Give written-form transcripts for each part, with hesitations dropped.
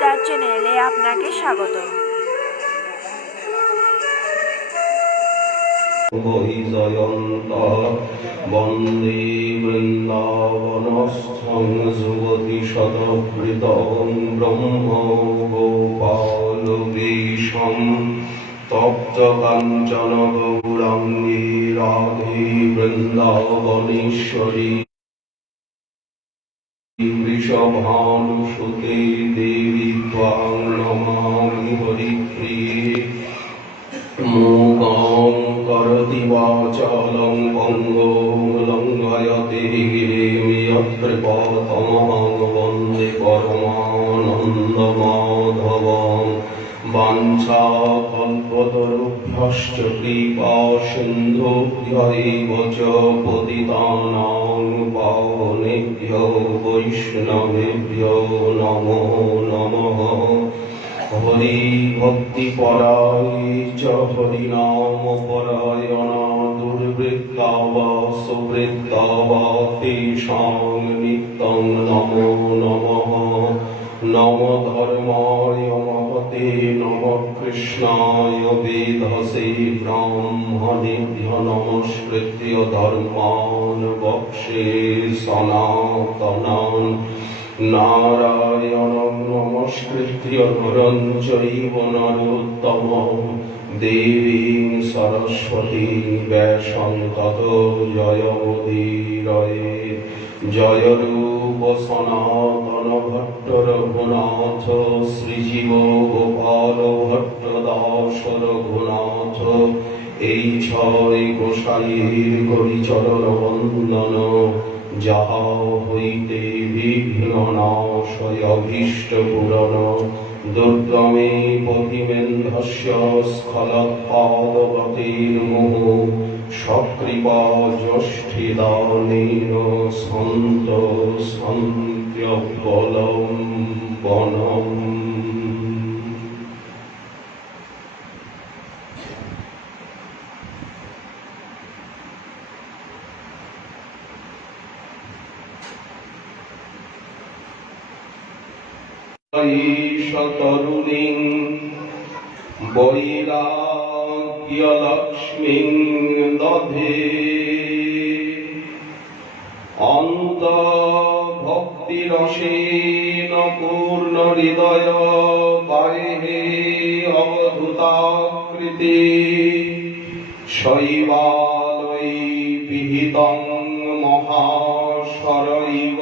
তুলসীদাস চ্যানেলে আপনাকে স্বাগত। বন্দে বৃন্দাবনস্থং যুবতী শতকৃতং ব্রহ্ম গোপাল বেশম তপ্ত কাঞ্চন গৌরাঙ্গী রাধে বৃন্দাবনেশ্বরী বৃষভানুসুতে দেবী ত্বাং নমামি হরিপ্রিয়ে মূকং করোতি বাচালং পঙ্গুং লঙ্ঘয়তে গিরিম যৎকৃপাতমহং বন্দে পরমানন্দমাধবং বাঞ্ছাকল্পতরুভ্যশ্চ কৃপা সিন্ধুভ্যৈব চ পতিতানাং পাবনেভ্যো বৈষ্ণবেভ্যো নমো নমঃ। হরি ভক্তি পরায় চ হরিনাম পরায়ণা দুর্বৃত্তা বা সুবৃত্তা বা তেষাং নিত্যং নমো নমঃ। নম ধর্মায় মহতে নম কৃষ্ণায় বেদসে ব্রাহ্মণেভ্যো নমস্কৃত্য ধর্মাन् বক্ষ্যে সনাতনাन् নারায়ণং নমস্কৃত্য নরং চৈব নরোত্তমং দেবীং সরস্বতীং ব্যাসং ততো জয়মুদীরয়ে। জয় রূপ সনাতন ভট্ট রঘুনাথ শ্রীজীব গোপাল ভট্ট দাস রঘুনাথ। এই ছয় গোসাইয়ের করি চরণ বন্দন, যাহা হইতে বিঘ্ন নাশয় অভীষ্ট পূরণ। দুর্গমে পথিমেন্ধস্য স্খলৎপাদগতির্মুঃ সকৃপা যষ্ঠিদানেন সন্ত সন্ত্যবলম্বনম। তরুণীং বৈরাগ্যলক্ষ্মীং দধে অন্তর্ভক্তিরসেন পূর্ণ হৃদয় পায়ে অবধূতাকৃতি শৈবালয় বিহিতং মহাশরৈব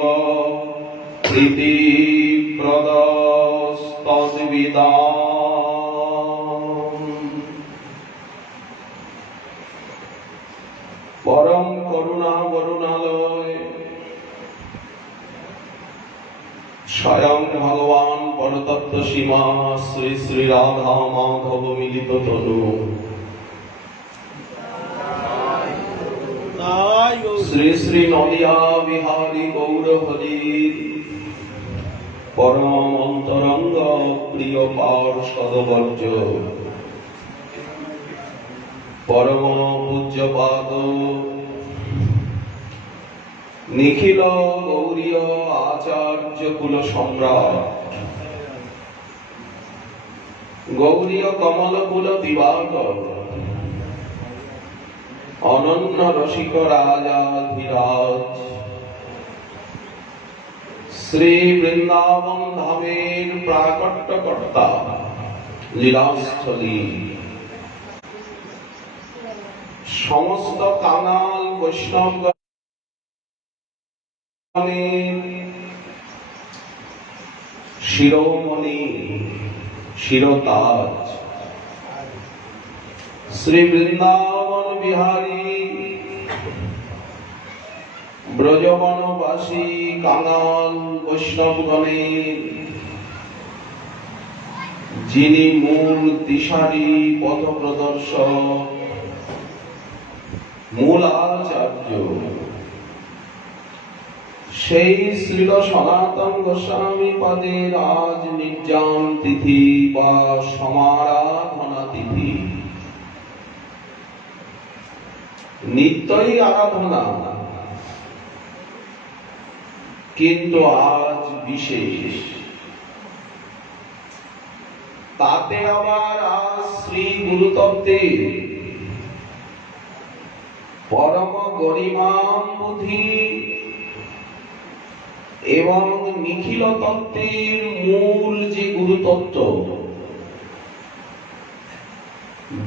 পরম করুণা বরুণালয় স্বয়ং ভগবান পরতত্ত্ব সীমা শ্রী শ্রী রাধা মাধব মিলিত তনু শ্রী শ্রী নদিয়া বিহারী গৌর হরি পরম অন্তরঙ্গ প্রিয় পার্ষদবর্জ পরম পূজ্যপাদ নিখিল গৌরীয় আচার্য কুল সম্রাট গৌরীয় কমল কুল দিবাকর অনন্য রসিক রাজাধিরাজ শ্রী বৃন্দাবন ধামের প্রাকট্যকর্তা লীলাস্থলী সমস্ত কাঙাল বৈষ্ণব শিরোমণি শিরতাজ শ্রী বৃন্দাবন বিহারী ব্রজবনবাসী কাঙাল বৈষ্ণবগণের যিনি মূল দিশারি পথ প্রদর্শক মূল আচার্য সেই শ্রীল সনাতন গোস্বামী পাদের আজ নির্যান তিথি বা সমারাধনা তিথি। নিত্যই আরাধনা, কিন্তু আজ বিশেষ। তাতে আবার আজ শ্রী গুরুতত্ত্বে পরম গরিমাম্বুধি এবং নিখিল তত্ত্বের মূল যে গুরুতত্ত্ব,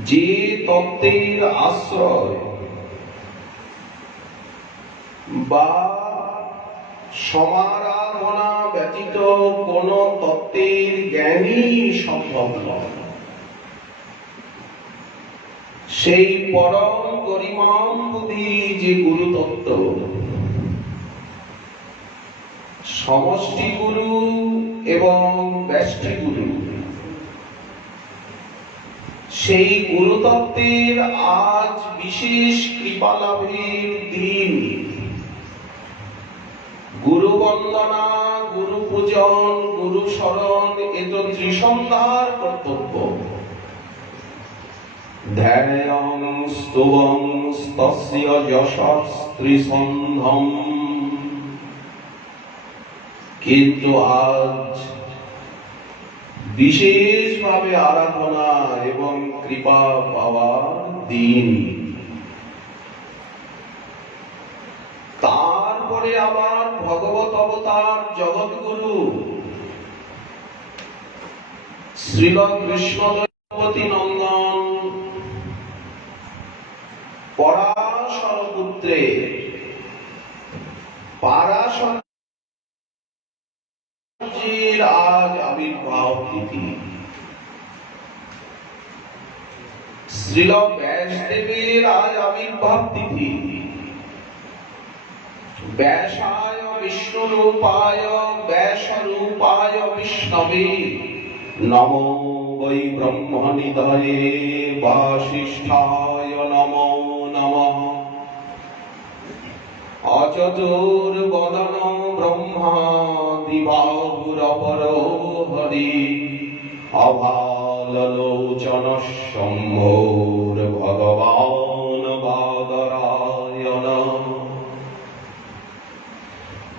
যে তত্ত্বের আশ্রয় বা সমারাধনা ব্যতীত কোন তত্ত্বের জ্ঞানই সম্ভব নয়, সেই পরম গরিমাম্বুধি যে গুরুতত্ত্ব, সমষ্টি গুরু এবং ব্যষ্টি গুরু, সেই গুরুতত্ত্বের আজ বিশেষ কৃপালাভের দিন। গুরু বন্দনা, গুরু পূজন, গুরু শরণ এ তো ত্রিসন্ধ্যার কর্তব্য। ধ্যায়ং স্তুবং তস্য যশঃ ত্রিসন্ধ্যম। কিন্তু আজ বিশেষভাবে আরাধনা এবং কৃপা পাওয়ার দিন। তারপরে আবার ভগবত অবতার জগৎগুরু শ্রীল কৃষ্ণদৈবতী নন্দন পরাশর পুত্রে পারাশর আজ আবির্ভাব তিথি। শ্রীল ব্যাসদেবের আজ আবির্ভাব তিথি। ব্যাসায় বিষ্ণুরূপায় ব্যাসরূপায় বিষ্ণবে নমো বৈ ব্রহ্মনিধয়ে বাসিষ্ঠায় নমো নমঃ। অচতুর্বদন ব্রহ্মা দিবাহুরপরো হরি অভালোচন শম্ভোর ভগবান বাদরায়ণ।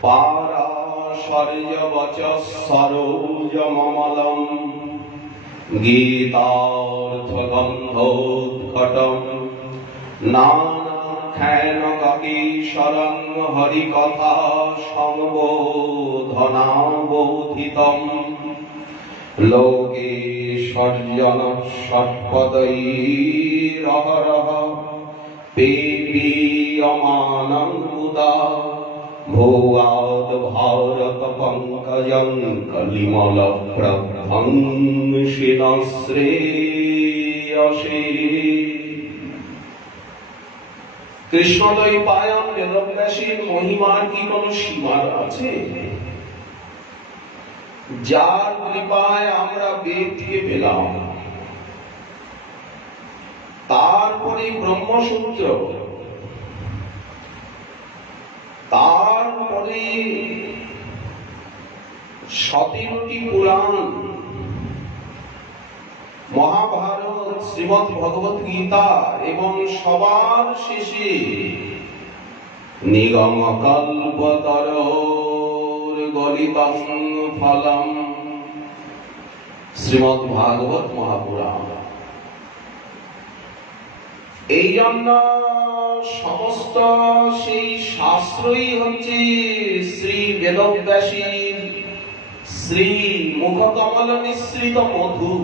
পারাশর্যবচঃ সরোজমমলং গীতার্থগন্ধোৎকটং নানাখ্যানকীশরং হরিকথা সংবোধনাবোধিতং। লোকেশ্বর্যন ষট্পदैरहरः পেপীয়মানং মুদা ভূয়াদ ভারত পঙ্কজং কলিমল প্রভংসিন শ্রেয়সে। কৃষ্ণদ্বৈপায়ন বেদব্যাসের মহিমার কি কোন সীমা আছে? যার কৃপায় আমরা বেদ থেকে পেলাম, তারপরে ব্রহ্মসূত্র, তারপরে 17টি পুরাণ, মহাভারত, শ্রীমদ্ ভগবত গীতা এবং সবার শেষে নিগম কল্পতরোর গলিতং ফলম শ্রীমদ্ ভাগবত মহাপুরাণ। এই জন্য সমস্ত সেই শাস্ত্রই হচ্ছে শ্রী বেদব্যাসীর শ্রী মুখকমল নিঃসৃত মধু।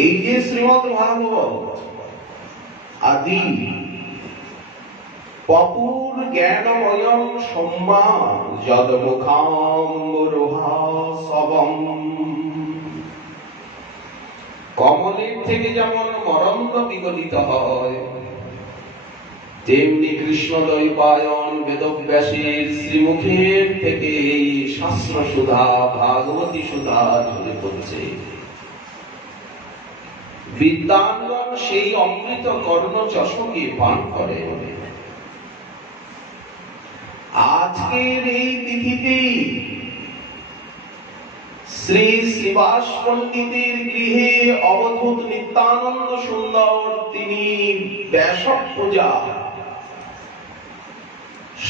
এই যে শ্রীমদ্ ভাগবত আদি পপুর জ্ঞানময়ং সম্মা যদমুখাম্বরোহাসবং। কমলের থেকে যেমন মরন্দ বিগলিত হয়, তেমনি কৃষ্ণদ্বৈপায়ন বেদব্যাসের শ্রীমুখের থেকে এই শাস্ত্র সুধা, ভাগবতী সুধা ঝরে পড়ছে। বিদ্বানগণ সেই অমৃত কর্ণচষকে পান করে। আজকের এই তিথিতে শ্রী শ্রীবাস পণ্ডিতের গৃহে অবধূত নিত্যানন্দ সুন্দর তিনি ব্যাসক পূজা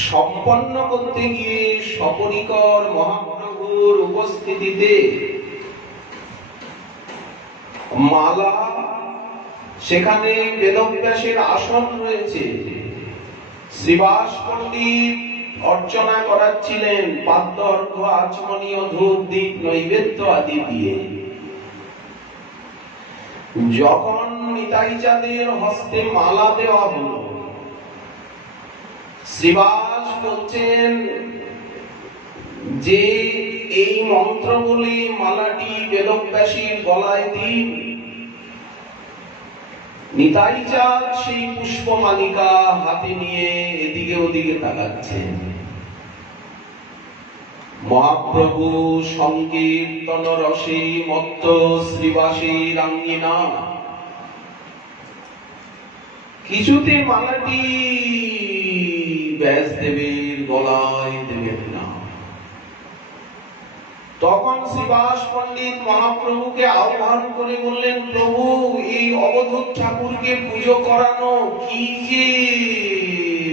সম্পন্ন করতে গিয়ে সপরিকর মহাপ্রভু মহাপ্রভুর উপস্থিতিতে মালা, সেখানে বেদব্যাসের আসন রয়েছে, শ্রীবাস পণ্ডিত অর্চনা করাচ্ছিলেন পাদ্য অর্ঘ্য আচমনীয় ধূপ দীপ নৈবেদ্য আদি দিয়ে। যখন নিতাই চাঁদের হস্তে মালা দেওয়া হলো, শ্রীবাস বলছেন যে এই মন্ত্র বলে মালাটি বেদব্যাসীর গলায় দিন। নিতাই চাঁদ সেই পুষ্পমালিকা হাতে নিয়ে এদিকে ওদিকে তাকাচ্ছেন। মহাপ্রভু সংকীর্তন রসে মত্ত শ্রীবাসের আঙ্গিনা, কিছুতে মালাটি ব্যাসদেবের গলায় দেবেন না। তখন শ্রীবাস পণ্ডিত মহাপ্রভুকে আহ্বান করে বললেন, প্রভু, এই অবধূত ঠাকুরকে পুজো করানো কি যে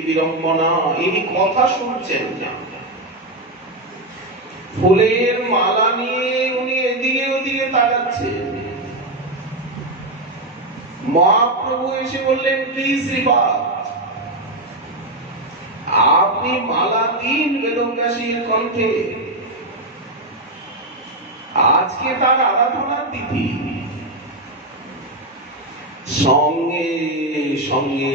বিড়ম্বনা, ইনি কথা শুনছেন না। ফুলের মালা নিয়ে উনি এদিকে ওদিকে তাকাচ্ছেন। মহাপ্রভু এসে বললেন, কি শ্রীবাস, আপনি মালা দিন বেদব্যাসীর কণ্ঠে, আজকে তার আরাধনার তিথি। সঙ্গে সঙ্গে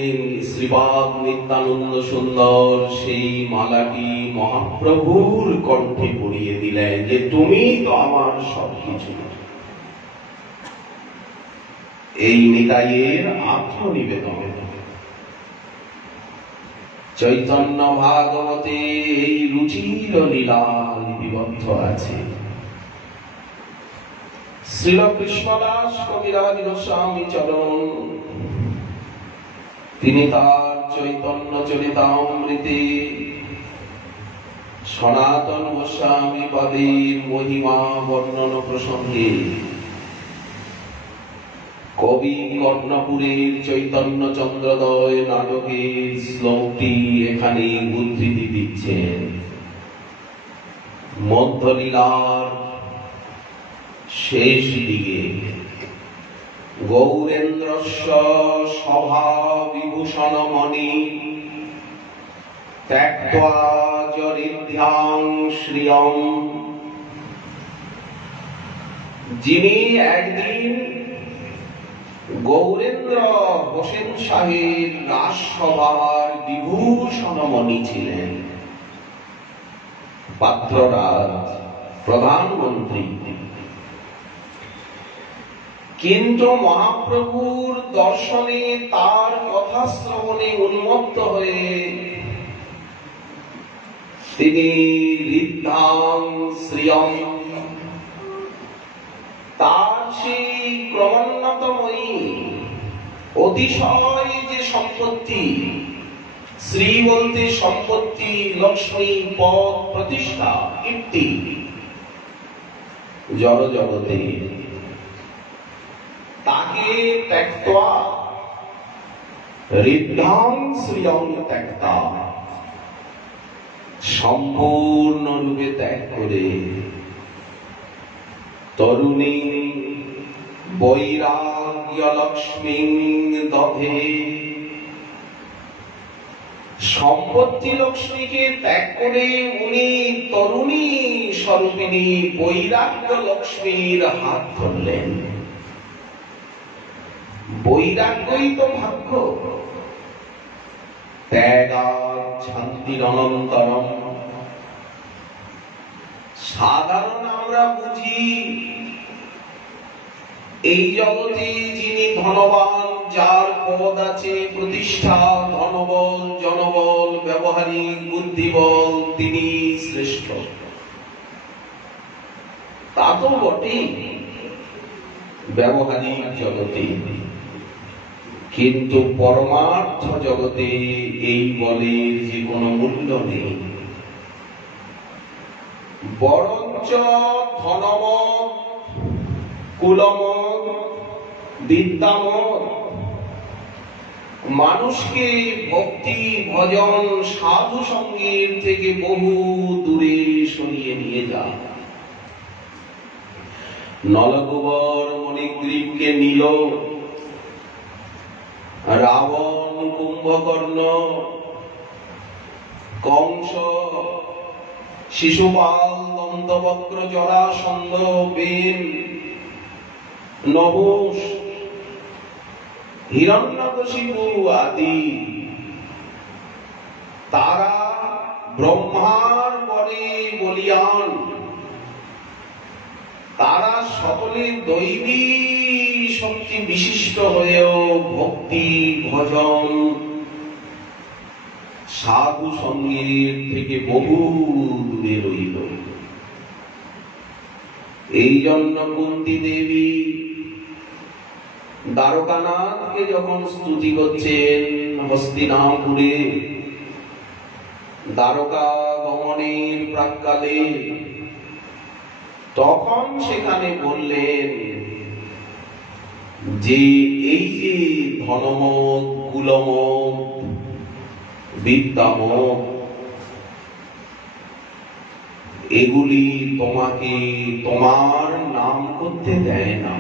শ্রীবাদ নিত্যানন্দ সুন্দর সেই মালাটি মহাপ্রভুর কণ্ঠে পরিয়ে দিলেন যে তুমি তো আমার সবকিছু। এই নিতাইয়ের আত্মনিবেদন চৈতন্য ভাগবতে এই রুচির লীলা লিপিবদ্ধ আছে। শ্রীল কৃষ্ণদাস কবিরাজ গোস্বামী চরণ তিনি তার চৈতন্য চরিতামৃতে সনাতন গোস্বামী পদের মহিমা বর্ণন প্রসঙ্গে কবি কর্ণপুরের চৈতন্য চন্দ্রোদয় নাটকের শ্লোকটি এখানে উদ্ধৃতি দিচ্ছেন। মধ্যলীলার শেষ দিকে গৌরেন্দ্রস্য সভা বিভূষণ মণি ত্যক্ত্বা জরিদ্ধ্যাং শ্রিয়ং, যিনি একদিন গৌরেন্দ্র হোসেন শাহের রাজসভার বিভূষণমণি ছিলেন, পাত্ররাজ, প্রধানমন্ত্রী। কিন্তু মহাপ্রভুর দর্শনে তার কথা শ্রবণে উন্মত্ত হয়ে তিনি ঋদ্ধাং শ্রিয়ং, তার সেই ক্রমোন্নতময়ী অতিশয় যে সম্পত্তি, শ্রী বলতে সম্পত্তি, লক্ষ্মী, পদ, প্রতিষ্ঠা, কীর্তি জড় জগতে, তাকে ত্যক্ত্বা ঋদ্ধাং শ্রিয়ং ত্যক্তা, সম্পূর্ণরূপে ত্যাগ করে তরুণী বৈরাগ্য লক্ষ্মী দধে, সম্পত্তি লক্ষ্মীকে ত্যাগ করে উনি তরুণী স্বরূপিণী বৈরাগ্য লক্ষ্মীর হাত ধরলেন। বৈরাগ্যই তো ভাগ্য, ত্যাগার শান্তির অনন্তরম। সাধারণ আমরা বুঝি এই জগতে যিনি ধনবান, যার পদ আছে, প্রতিষ্ঠা, ধনবল, জনবল, ব্যবহারিক বুদ্ধিবল, তিনি শ্রেষ্ঠ। তা তো বটেই ব্যবহারিক জগতে, কিন্তু পরমার্থ জগতে এই বলের যে কোনো মূল্য নেই। বরঞ্চ ধনমত, কুলমত, বিদ্যামত মানুষকে ভক্তি, ভজন, সাধু সঙ্গের থেকে বহু দূরে সরিয়ে নিয়ে যায়। নলকুবর মণিগ্রীবকে নিল, রাবণ কুম্ভকর্ণ, কংস, শিশুপাল, দন্তবক্র, জরাসন্ধ, বেন, নহুষ, হিরণ্যকশিপু আদি তারা ব্রহ্মার পরে বলিয়ান, তারা সকলে দৈবী শক্তি বিশিষ্ট হয়েও ভক্তি ভজন সাধু সঙ্গীর থেকে বহু দূরে রইল। এই জন্য কুন্তী দেবী দ্বারকানাথকে যখন স্তুতি করছেন হস্তিনাপুরে দ্বারকা গমনের প্রাক্কালে, তখন সেখানে বললেন যে এই যে ধনমত, কুলমত, বিদ্যামত, এগুলি তোমাকে তোমার নাম করতে দেয় না,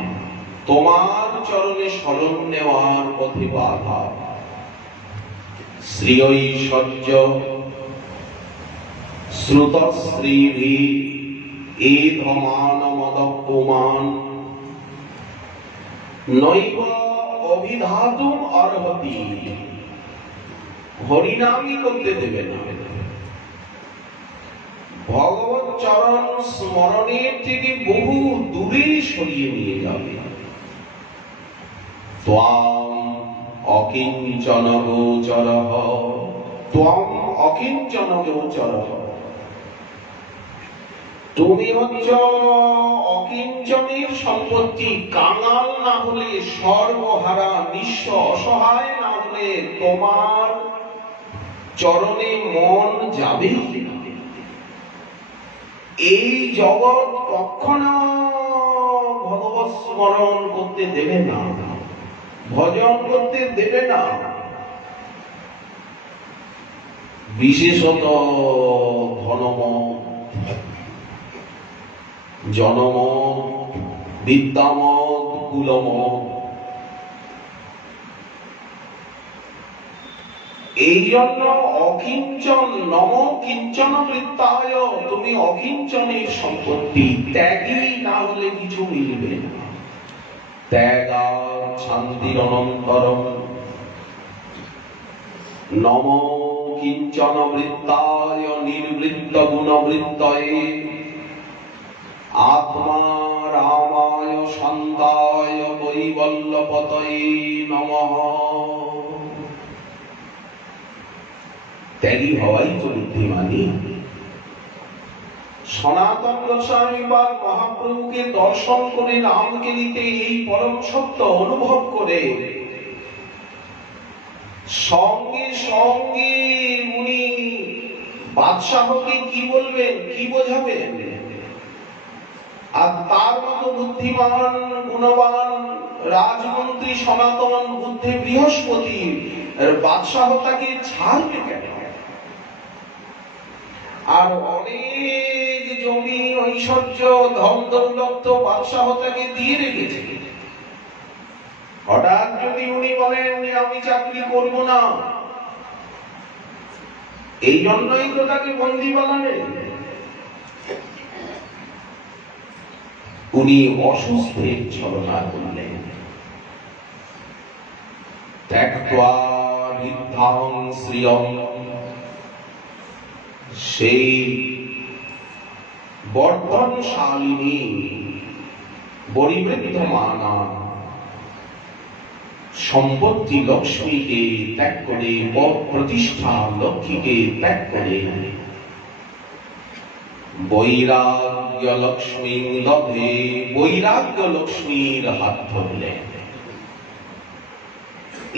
তোমার চরণে শরণ নেওয়ার পথে বাধা। শ্রীঐশ্বর্য শ্রুতশ্রীভি এ ধমান মদপ্যমান নৈব অভিধাতুম অর্হতি। হরিনামই করতে দেবে না, ভগবত চরণ স্মরণের থেকে বহু দূরে সরিয়ে নিয়ে যাবে। ত্বাম অকিঞ্চন গোচরঃ, ত্বাম অকিঞ্চন গোচরঃ, তুমি হচ্ছ অকিঞ্চনের সম্পত্তি। কাঙাল না হলে, সর্বহারা, নিঃস্ব, অসহায় না হলে তোমার চরণে মন যাবে। এই জগৎ কখনো ভগবৎ স্মরণ করতে দেবে না, ভজন করতে দেবে না। বিশেষত ধনমত, জনমত, বিদ্যামত, কুলমত, এই জন্য অকিঞ্চন নম কিঞ্চন বৃত্তায়, তুমি অকিঞ্চনের সম্পত্তি। ত্যাগী না হলে কিছু মিলবে না। ত্যাগা শান্তির অনন্তরম, নম কিঞ্চন বৃত্তায় নির্বৃত্ত গুণবৃত্তয়ে, আত্মা রামায় শান্তায় কৈবল্যপতয়ে নমঃ। ত্যাগী হওয়াই তো বুদ্ধিমানী। সনাতন গোস্বামী বা মহাপ্রভুকে দর্শন করে, রামকেলিতে এই পরম সত্য অনুভব করে সঙ্গে সঙ্গে উনি বাদশাহকে কি বলবেন, কি বোঝাবেন? আর তার মতো বুদ্ধিমান গুণবান রাজমন্ত্রী সনাতন বুদ্ধে বৃহস্পতি বাদশাহ তাকে ছাড়বে কেন? আর অনেক জমি, ঐশ্বর্য, ধন দৌলত বাদশাহ তাকে দিয়ে রেখেছে। হঠাৎ যদি উনি বলেন আমি চাকরি করব না, এই জন্যই তো তাকে বন্দী বানালেন। উনি অসুস্থের ছলনা করলেন। ত্যাক্ত্বা বৃদ্ধাং শ্রিয়ং, সেই বর্ধনশালিনী পরিবৃদ্ধমানা সম্পত্তি লক্ষ্মীকে ত্যাগ করে, পদ প্রতিষ্ঠা লক্ষ্মীকে ত্যাগ করে বৈরাগ্য লক্ষ্মী লভে, বৈরাগ্য লক্ষ্মীর হাত ধরলেন।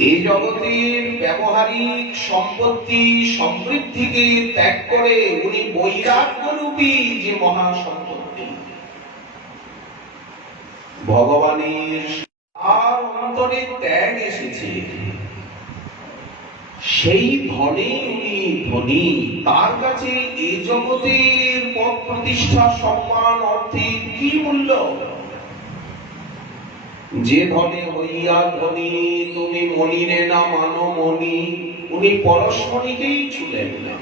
এই জগতের ব্যবহারিক সম্পত্তি সমৃদ্ধিকে ত্যাগ করে উনি বৈরাগ্য রূপী যে মহা সম্পত্তি ভগবানের আর অন্তরে ত্যাগ এসেছে, সেই ধনে উনি ধনী। তার কাছে এই জগতের পদ প্রতিষ্ঠা সম্মান অর্থে কি মূল্য? যে ধনে হইয়া ধনী তুমি মনিরে না মানো মনি, উনি পরশমণিকেই ছুলেন না।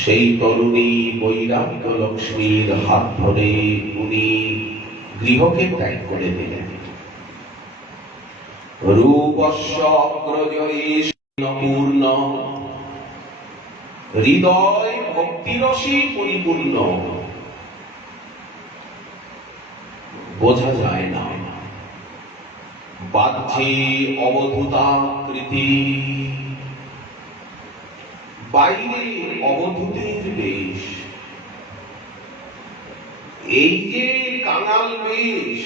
সেই তরুণী বৈরাগ্য লক্ষ্মীর হাত ধরে উনি গৃহকে ত্যাগ করে দিলেন। রূপস্য অগ্রজয়ে পূর্ণ, হৃদয় ভক্তিরসে পরিপূর্ণ। বোঝা যায় না, বাহ্যে অবধূতাকৃতি, বাইরে অবধূতের বেশ। এই যে কাঙাল বেশ,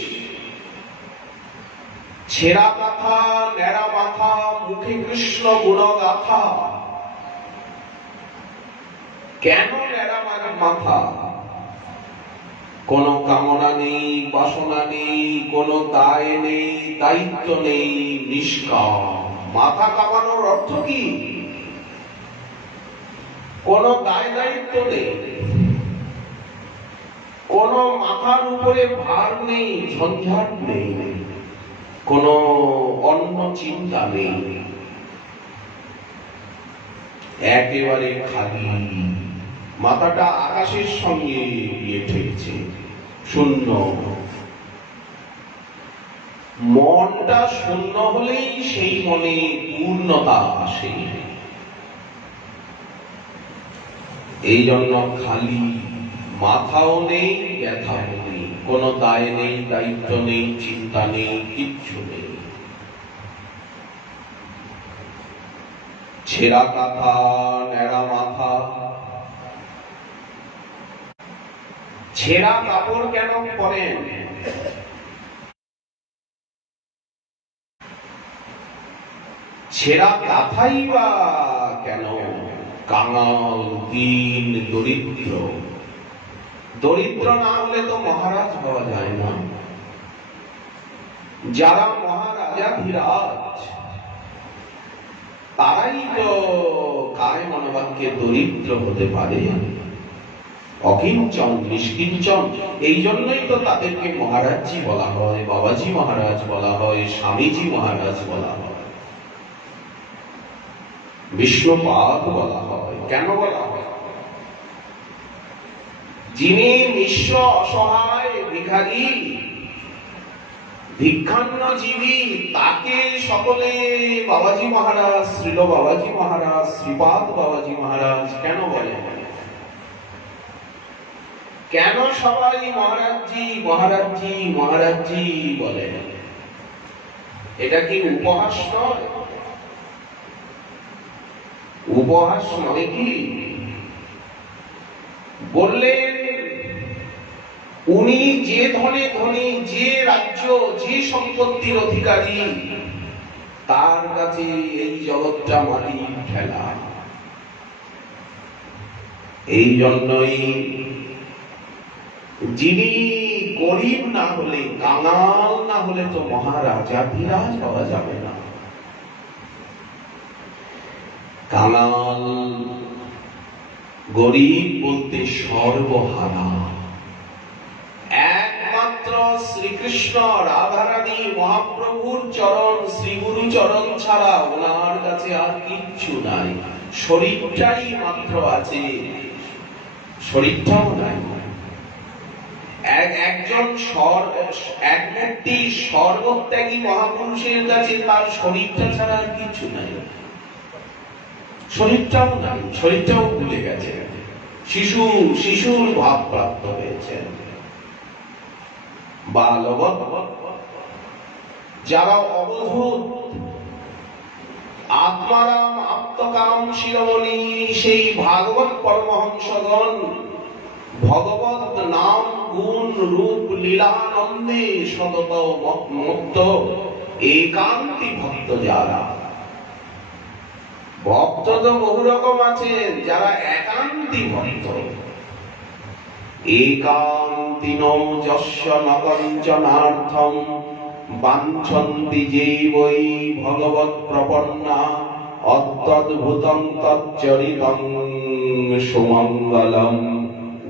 ছেঁড়া কাঁথা, ন্যাড়া মাথা, মুখে কৃষ্ণ গুণগাথা। কেন ন্যাড়া মাথা? কোন কামনা নেই, বাসনা নেই, কোন দায় নেই, দায়িত্ব নেই, নিষ্কাম। মাথা কামানোর অর্থ কি? কোন দায় দায়িত্ব নেই, কোন মাথার উপরে ভার নেই, ঝঞ্ঝাট নেই, কোন অন্য চিন্তা নেই, একেবারে খালি। মাথাটা আকাশের সঙ্গে গিয়ে ঠেকছে, শূন্য। মনটা শূন্য হলেই সেই মনে পূর্ণতা আসে। এই জন্য খালি, মাথাও নেই, ব্যথাও নেই, কোনো দায় নেই, দায়িত্ব নেই, চিন্তা নেই, কিচ্ছু নেই। ছেঁড়া কাঁথা, ন্যাড়া মাথা। ছেঁড়া কাপড় কেন পরেন? ছেঁড়া কাঁথাই বা কেন? কাঙাল, দীন, দরিদ্র। দরিদ্র না হলে তো মহারাজ হওয়া যায় না। যারা মহারাজাধিরাজ, তারাই তো কায় মনোবাক্যে দরিদ্র হতে পারে। অকিঞ্চন, নিষ্কিঞ্চন। এই জন্যই তো তাদেরকে মহারাজজি বলা হয়, বাবাজি মহারাজ বলা হয়, স্বামীজি মহারাজ বলা হয়, বিষ্ণুপাদ বলা হয়। কেন বলা হয়? যিনি নিঃস্ব, অসহায়, ভিখারী, ভিক্ষান্ন জীবী, তাকে সকলে বাবাজি মহারাজ, শ্রীল বাবাজি মহারাজ, শ্রীপাদ বাবাজি মহারাজ কেন বলে? কেন সবাই মহারাজজি, মহারাজজি, মহারাজজি বলে? এটা কি উপহাস নয়? উপহাস নয় কি? বললেন উনি যে ধনে ধনী, যে রাজ্য, যে সম্পত্তির অধিকারী, তার কাছে এই জগৎটা মাটির খেলা। এই জন্যই যিনি গরিব না হলে, কাঙাল না হলে তো মহারাজাধিরাজ হওয়া যাবে না। কাঙাল, গরিব বলতে সর্বহারা। একমাত্র শ্রীকৃষ্ণ, রাধারানী, মহাপ্রভুর চরণ, শ্রীগুরু চরণ ছাড়া ওনার কাছে আর কিচ্ছু নাই। শরীরটাই মাত্র আছে, শরীরটাও নাই। একজন এক ব্যক্তি স্বর্গত্যাগী মহাপুরুষের কাছে তার শরীরটা ছাড়া আর কিছু নাই। শরীরটাও নাই, শরীরটাও ভুলে গেছে। শিশুর ভাব প্রাপ্ত হয়েছেন। বালবৎ, যারা অবধূত, আত্মারাম, আত্মকাম শিরোমণি, সেই ভাগবত পরমহংসগণ ভগবত নাম, গুণ, রূপ, লীলানন্দে সতত মুক্ত একান্তি ভক্ত। যারা ভক্ত তো বহু রকম আছেন, যারা একান্তি ভক্ত। একান্তিন যস্য নকঞ্চনার্থম বাঞ্ছন্তি যে বৈ ভগবৎ প্রপন্না অত্যদ্ভুতং তচ্চরিতং সুমঙ্গলম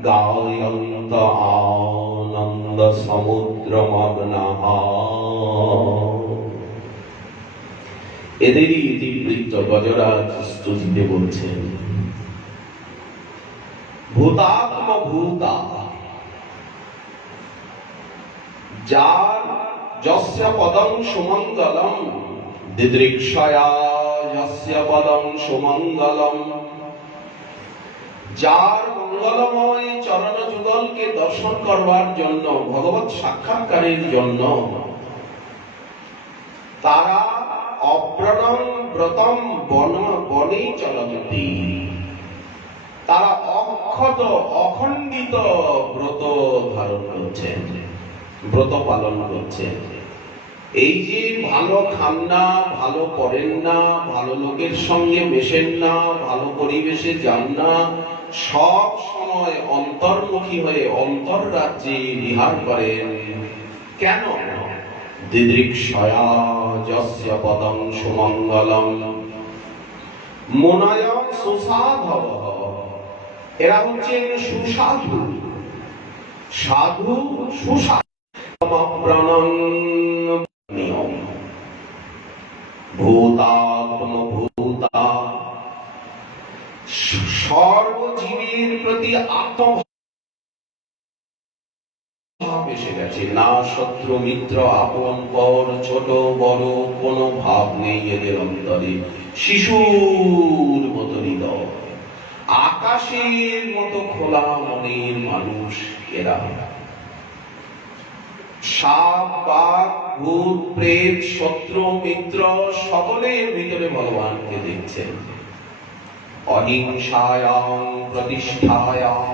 গায়ন্ত সমুদ্র মগ্নাঃ। এদেরই ইতিবৃত্ত গজরাজ স্তুতিতে বলছেন, ভূতাত্ম ভূতা, যার যস্য পদং সুমঙ্গলম দিদৃক্ষয়া যস্য পদং সুমঙ্গলম, যার মঙ্গলময় চরণ যুগলকে দর্শন করবার জন্য, ভগবত সাক্ষাৎকারের জন্য তারা অব্রণং ব্রতম বনে চলন্তি, তারা অক্ষত অখণ্ডিত ব্রত ধারণ করছেন, ব্রত পালন করছেন। এই যে ভালো খান না, ভালো পড়েন না, ভালো লোকের সঙ্গে মেশেন না, ভালো পরিবেশে যান না, সব সময় অন্তর্মুখী হয়ে অন্তর রাজ্যে বিহার করেন, কেন? দিদৃক্ষয়া যস্য পদং সুমঙ্গলম মুনয়ঃ সুসাধবঃ, এরা হচ্ছেন সুসাধু, সাধু সুসাধু। নিয়ম ভূতাত্ম ভূতা, সর্বজীবের প্রতি আত্মভাব এসে গেছে, না শত্রু মিত্র আপন পর ছোট বড় কোনো ভাব নেই এদের অন্তরে। শিশুর মতো হৃদয়, আকাশের মতো খোলা মনের মানুষ এরা। সাপ বাঘ ভূত প্রেত শত্রু মিত্র সকলের ভিতরে ভগবানকে দেখছেন। অহিংসায়াং প্রতিষ্ঠায়াং,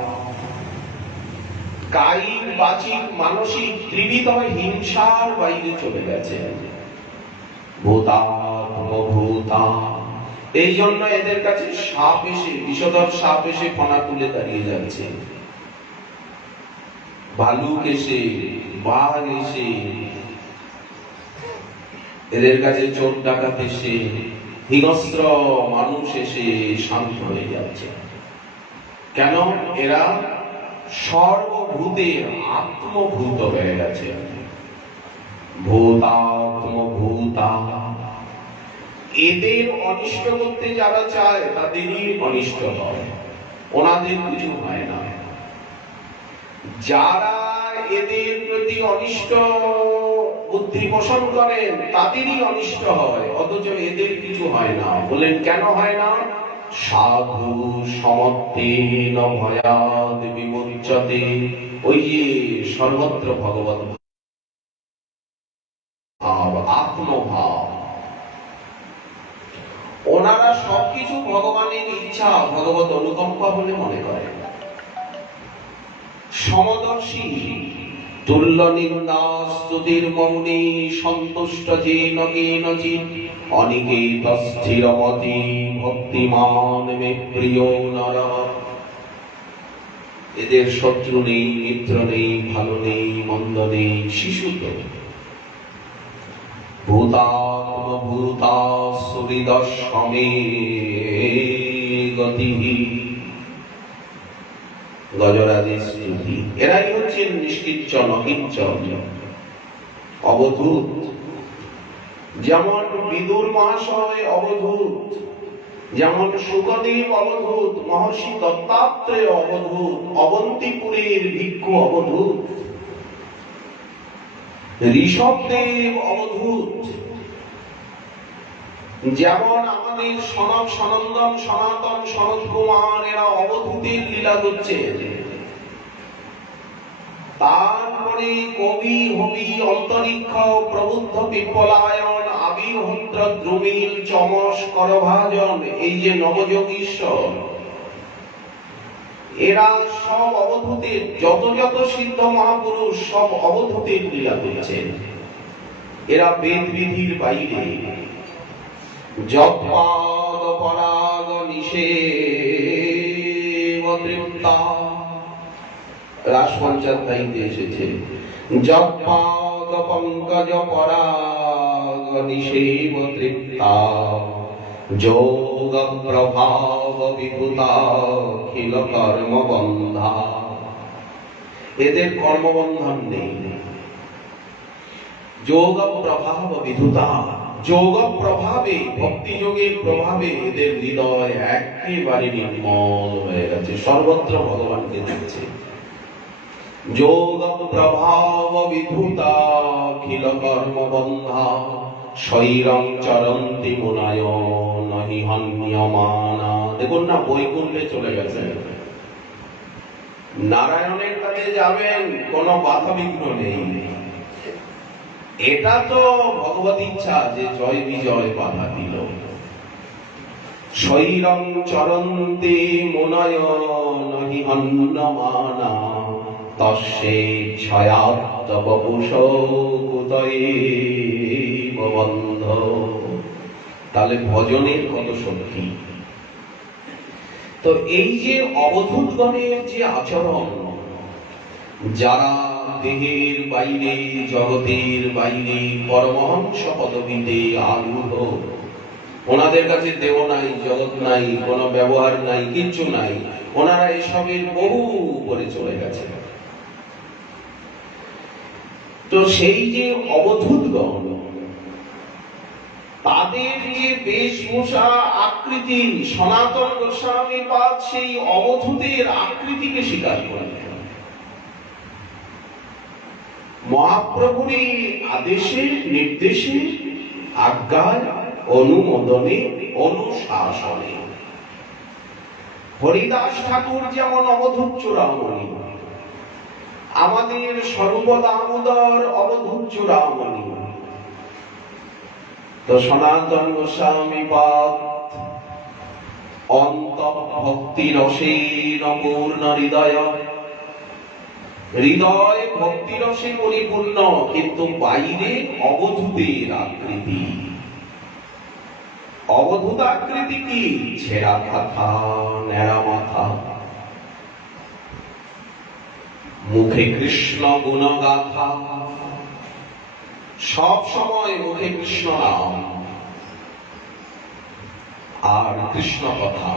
কায়িক বাচিক মানসিক ত্রিবিধ হিংসার বাইরে চলে গেছে। ভূতাত্ম ভূতা, এই জন্য এদের কাছে সাপ এসে, বিষধর সাপ এসে ফনা তুলে দাঁড়িয়ে যাচ্ছে, ভালুক এসে, বাঘ এসে, এদের কাছে চোর ডাকাত এসে, হিংস্র মানুষ এসে শান্ত হয়ে যাচ্ছে। কেন? এরা সর্বভূতের আত্মভূত হয়ে গেছে। ভূতাত্ম ভূতা, এদের অনিষ্ট করতে যারা চায় তাদেরই অনিষ্ট হয়, ওনাদের কিছু হয় না। যারা এদের প্রতি অনিষ্ট বুদ্ধি পোষণ করেন তাদেরই অনিষ্ট হয়, অথচ এদের কিছু হয় না। বলেন কেন হয় না? সাধু সমত্তেন ভয়াদ বিমুচ্যতে, ওই যে সর্বত্র ভগবত ভাব, আত্মভাব। ওনারা সবকিছু ভগবানের ইচ্ছা, ভগবত অনুকম্পা বলে মনে করেন। সমদর্শী তুল্য নিন্দা স্তুতির মৌনি সন্তুষ্ট যেন কেনচিৎ, অনিকেত স্থিরমতি ভক্তিমান মে প্রিয় নর। এদের শত্রু নেই, মিত্র নেই, ভালো নেই, মন্দ নেই, শিশু তো। ভূতাত্ম ভূতা সুহৃদস্মে গতি, গজরাজের স্তুতি। এরাই হচ্ছেন নিষ্কিঞ্চন অকিঞ্চন, অবধূত। যেমন বিদুর মহাশয় অবধূত, যেমন শুকদেব অবধূত, মহর্ষি দত্তাত্রেয় অবধূত, অবন্তিপুরের ভিক্ষু অবধূত, ঋষভদেব অবধূত। যেমন আমাদের সনক সনন্দন সনাতন সনত কুমার এরা অবধূতের লীলা করছে। তারপরে কবি হবি অন্তরিক্ষ প্রবুদ্ধ পিপ্পলায়ন আবির্হোত্র দ্রুমিল চমস করভাজন, এই যে নবযোগীশ্বর, এরা সব অবধূতের, যত যত সিদ্ধ মহাপুরুষ সব অবধূতের লীলা করছেন। এরা বেদ বিধির বাইরে। যৎপাদ পরাগ নিষেব তৃপ্তা, রাস পঞ্চাধ্যায়ীতে এসেছে, যৎপাদ পঙ্কজ পরাগ নিষেব তৃপ্তা, যোগ প্রভাব বিভূতা খিল কর্ম বন্ধা। এদের কর্মবন্ধন নেই। যোগ প্রভাব বিধুতা, যোগ প্রভাবে, ভক্তি যোগের প্রভাবে এদের হৃদয় একেবারে নির্মল হয়ে গেছে, সর্বত্র ভগবানকে দেখছে। যোগ প্রভাব বিধুতা খিল কর্মবন্ধা শৈরং চরন্তি মুনায় নহি হন্যমানা। দেখুন না, বৈকুণ্ঠে চলে গেছে, নারায়ণের কাছে যাবেন, কোনো বাধা বিঘ্ন নেই। এটা তো ভগবত ইচ্ছা যে জয় বিজয় বাধা দিল। শৈরং চরন্তি মুনায় নহি হন্যমানা তস্যে ছয়াত্ত বপুষ কুতয়ে বন্ধ। তাহলে ভজনের কত শক্তি। তো এই যে অবধূতগণের যে আচরণ, যারা দেহের বাইরে, জগতের বাইরে পরমহংস পদবীতে আরূঢ়, ওনাদের কাছে দেহ নাই, জগৎ নাই, কোনো ব্যবহার নাই, কিচ্ছু নাই, ওনারা এসবের বহু উপরে চলে গেছে। তো সেই যে অবধূতগণ, তাদের যে বেশভূষা আকৃতি, সনাতন গোস্বামী পাদ সেই অবধূতের আকৃতিকে স্বীকার করেন। মহাপ্রভুর আদেশে, নির্দেশে, আজ্ঞায়, অনুমোদনে, অনুশাসনে। হরিদাস ঠাকুর যেমন অবধূত চূড়ামণি, আমাদের সর্বদামোদর অবধূত চূড়ামণি, তো সনাতন গোস্বামী পাদ অন্তর্ভক্তি রসের পূর্ণ হৃদয়, হৃদয় ভক্তি রসে পরিপূর্ণ, কিন্তু বাইরে অবধূতের আকৃতি। অবধূত আকৃতি কি? ছেঁড়া কথা, ন্যাড়া মাথা, মুখে কৃষ্ণ গুণগাথা, সব সময় মুখে কৃষ্ণ নাম আর কৃষ্ণ কথা,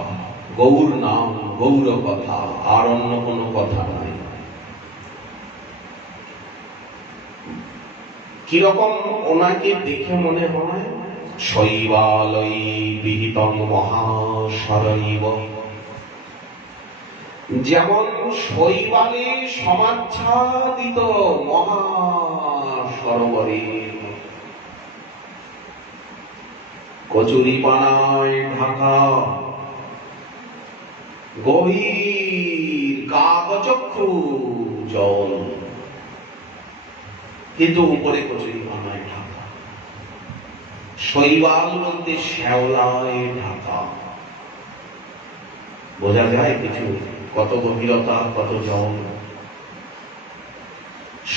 গৌর নাম, গৌর কথা, আর অন্য কোনো কথা নাই। কিরকম ওনাকে দেখে মনে হয়? শৈবালয়ী বিহিতং মহাশরৈব, যেমন শৈবালে সমাচ্ছাদিত মহাসরোবরে, কচুরি পানায় ঢাকা, গভীর কাকচক্ষু জল, কিন্তু উপরে কচুরি পানায় ঢাকা। শৈবাল বলতে শ্যাওলায় ঢাকা। বোঝা যায় কিছু, কত গভীরতা, কত জল।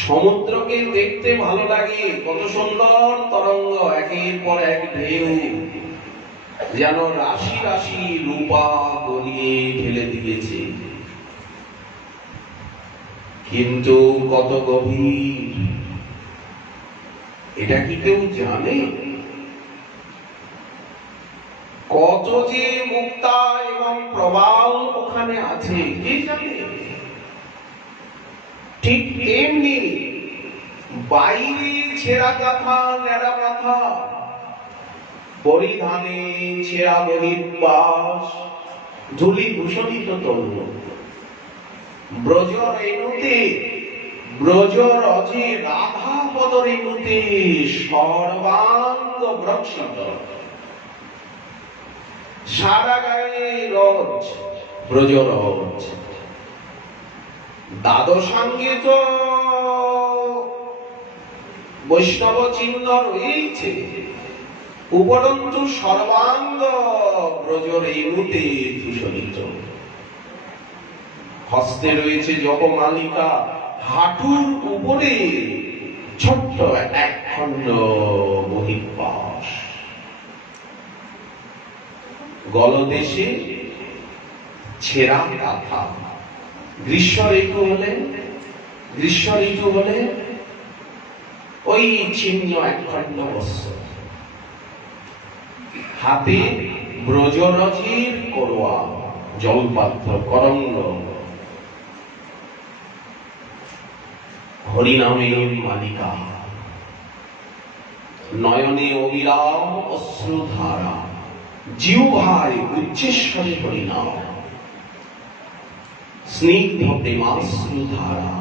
সমুদ্রকে দেখতে ভালো লাগে, কত সুন্দর তরঙ্গ, একের পর এক ঢেউ, যেন রাশি রাশি রূপা গলিয়ে ঢেলে দিয়েছে, কিন্তু কত গভীর এটা কি কেউ জানে? কত যে মুক্তা এবং প্রবাল ওখানে আছে কে জানে? ঠিক তেমনি বাইরে ছেঁড়া কাঁথা, ন্যাড়া মাথা, পরিধানে ছেঁড়া বহির্বাস, ধূলি ভূষণিত তরুণ, ব্রজ রেণুতে, ব্রজ রজে রাধা পদ রেণুতে সর্বাঙ্গ ভ্রক্ষিত, সারা গায়ে রজ, ব্রজ রজ। দ্বাদশাঙ্গে তো বৈষ্ণব চিহ্ন রয়েছে, উপরন্তু সর্বাঙ্গ ব্রজ রেণুতে ভূষণিত। হস্তে রয়েছে জপমালিকা, হাঁটুর উপরে ছোট্ট একখণ্ড বহির্বাস, গলদেশে ছেঁড়া কাঁথা। গ্রীষ্ম ঋতু হলে ওই ছিন্ন একখণ্ড বস্ত্র, হাতে ব্রজরজির করোয়া, জলপাত্র, করঙ্গ। হরিনামের মালিকা, নয়নে অবিরাম অশ্রুধারা, জিহ্বায় উচ্চেশ্বরে হরিনাম, স্নিগ্ধ প্রেমাশ্রুধারা,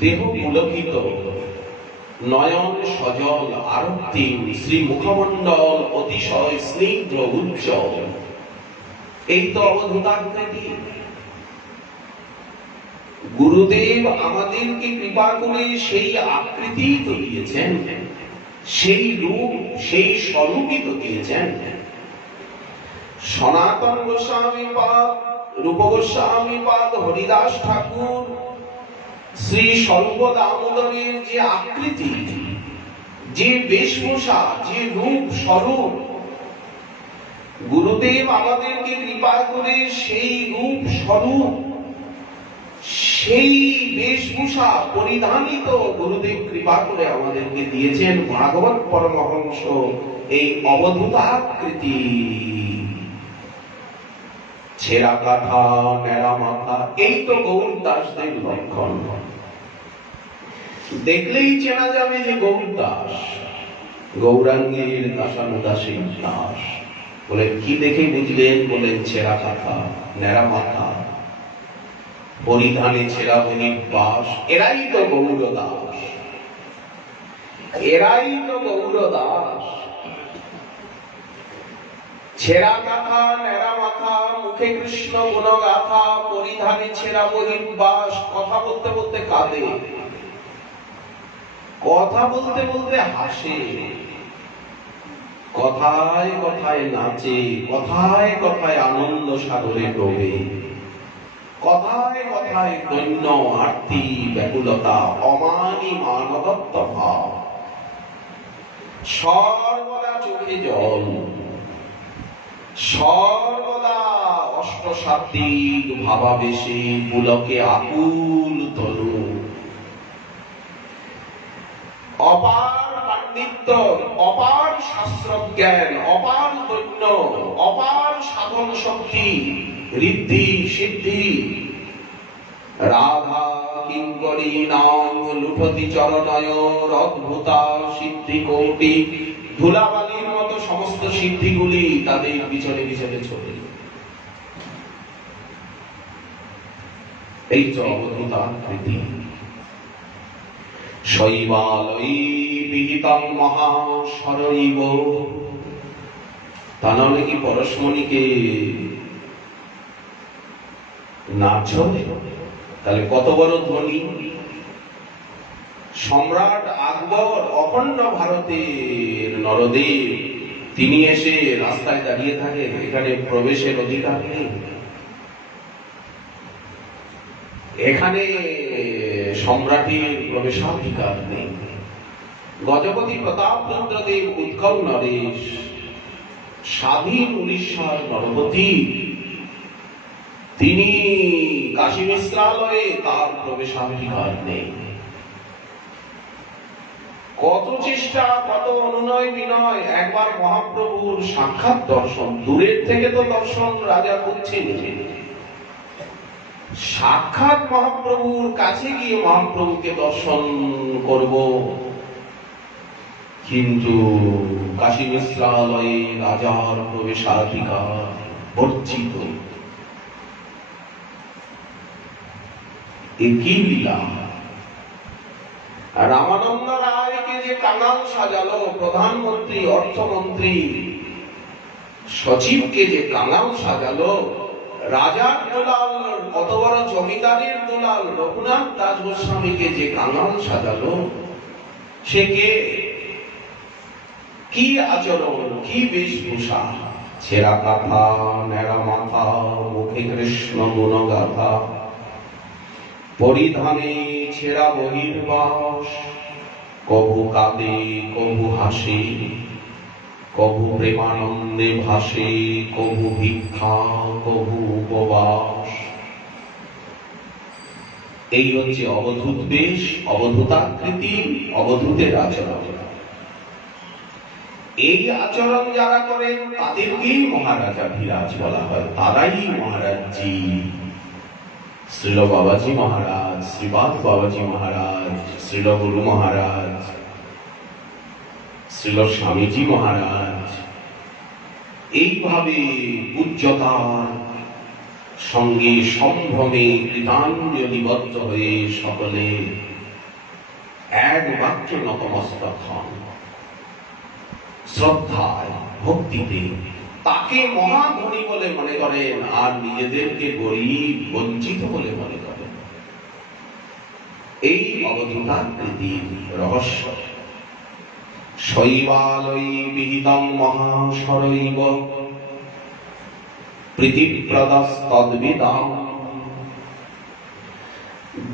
দেহ পুলকিত, নয়ন সজল আরতি, শ্রী মুখমণ্ডল অতিশয় স্নিগ্ধ উজ্জ্বল। এই তো অবধূতাকৃতি। গুরুদেব আমাদেরকে কৃপা করে সেই আকৃতি তো দিয়েছেন, সেই রূপ সেই স্বরূপই তো দিয়েছেন। সনাতন গোস্বামী পাদ, রূপ গোস্বামী পাদ, হরিদাস ঠাকুর, শ্রী স্বরূপ দামোদরের যে আকৃতি, যে বেশভূষা, যে রূপ স্বরূপ, গুরুদেব আমাদেরকে কৃপা করে সেই রূপ স্বরূপ সেই বেশভূষা পরিধানিত গুরুদেব কৃপা করে আমাদেরকে দিয়েছেন ভাগবত পরমহংস এই অবধূতাকৃতি। ছেঁড়া কাঁথা, নেড়া মাথা, এই তো গৌরদাসদের লক্ষণ। দেখলেই চেনা যাবে যে গৌরদাস, গৌরাঙ্গের দাসানুদাসী দাস। বলে কি দেখে বুঝলেন? বলেন ছেঁড়া কাঁথা, নেড়া মাথা, পরিধানে ছেঁড়া বনিবাস, এরাই তো গৌরদাস, এরাই তো গৌরদাস। ছেঁড়া কাঁথা, নেড়া মাথা, মুখে কৃষ্ণ গুণগাথা, পরিধানে ছেঁড়া বহির্বাস, কথা বলতে বলতে কাঁদে, কথা বলতে বলতে হাসে, কথায় কথায় নাচে, কথায় কথায় আনন্দ সাগরে ডোবে, কথায় কথায় দৈন্য আরতি ব্যাকুলতা অমানি মানবত্ব ভাব, সর্বদা চোখে জল, সর্বদা অষ্টসাত্ত্বিক ভাবাবেশে পুলকে আকুল তনু, অপার পাণ্ডিত্য, অপার শাস্ত্র জ্ঞান, অপার দৈন্য, অপার সাধন শক্তি, ঋদ্ধি সিদ্ধি, রাধা কিঙ্করী নাম লুঠতি চরণয়, অদ্ভুতা সিদ্ধি কোটি, ধুলাবালির মতো সমস্ত সিদ্ধিগুলি তাদের পিছনে পিছনে চলে। এই অবধূতাকৃতি। শৈবালয়ী বিহিতং মহাশরৈব, তা নাহলে কি পরশমণিকে নাচ? তাহলে কত বড় ধনী সম্রাট আকবর, অখণ্ড ভারতের নরদেব, তিনি এসে রাস্তায় দাঁড়িয়ে থাকেন, এখানে প্রবেশের অধিকার নেই, এখানে সম্রাটের প্রবেশাধিকার নেই। গজপতি প্রতাপচন্দ্রদেব উৎকল নরেশ, স্বাধীন উড়িষ্যার নরপতি, তিনি কাশী মিশ্রালয়ে তার প্রবেশাধিকার নেই। কত চেষ্টা, কত অনুনয় বিনয়, একবার মহাপ্রভুর সাক্ষাৎ দর্শন, দূরের থেকে তো দর্শন রাজা করছেন, সাক্ষাৎ মহাপ্রভুর কাছে গিয়ে মহাপ্রভুকে দর্শন করব, কিন্তু কাশী মিশ্রালয়ে রাজার প্রবেশাধিকার বর্জিত। একই লীলা। রামানন্দ রায়কে যে কাঙাল সাজালো, প্রধানমন্ত্রী, অর্থমন্ত্রী, সচিবকে যে কাঙাল সাজালো, রাজার দোলাল, কত বড় জমিদারের দোলাল রঘুনাথ দাস গোস্বামীকে যে কাঙাল সাজালো, সে কে? কি আচরণ, কি বেশভূষা! ছেঁড়া কাঁথা, নেড়া মাথা, মুখে কৃষ্ণ গুণগাথা, পরিধানে ছেঁড়া বহির্বাস, কভু কাঁদে কভু হাসে, কভু প্রেমানন্দে ভাসে, কভু ভিক্ষা, কভু উপবাস। এই হচ্ছে অবধূত বেশ, অবধূতাকৃতি, অবধূতের আচরণ। এই আচরণ যারা করেন তাদেরকেই মহারাজাধিরাজ বলা হয়, তারাই মহারাজজি। শ্রীল বাবাজি মহারাজ শ্রীপাদ বাবাজি মহারাজ, শ্রীল গুরু মহারাজ, শ্রীল স্বামীজি মহারাজ এইভাবে উচ্চতার সঙ্গে সম্ভ্রমে কৃতাঞ্জলিবদ্ধ হয়ে সকলে এক বাক্যে নতমস্তক হন, শ্রদ্ধায় ভক্তিতে তাকে মহাধনী বলে মনে করেন আর নিজেদেরকে গরিব বঞ্চিত বলে মনে করেন। এই অবধূতাকৃতির রহস্য। শৈবালয় বিহিতং মহাশরৈব প্রীতিপ্রদস্তদ্বিদাম।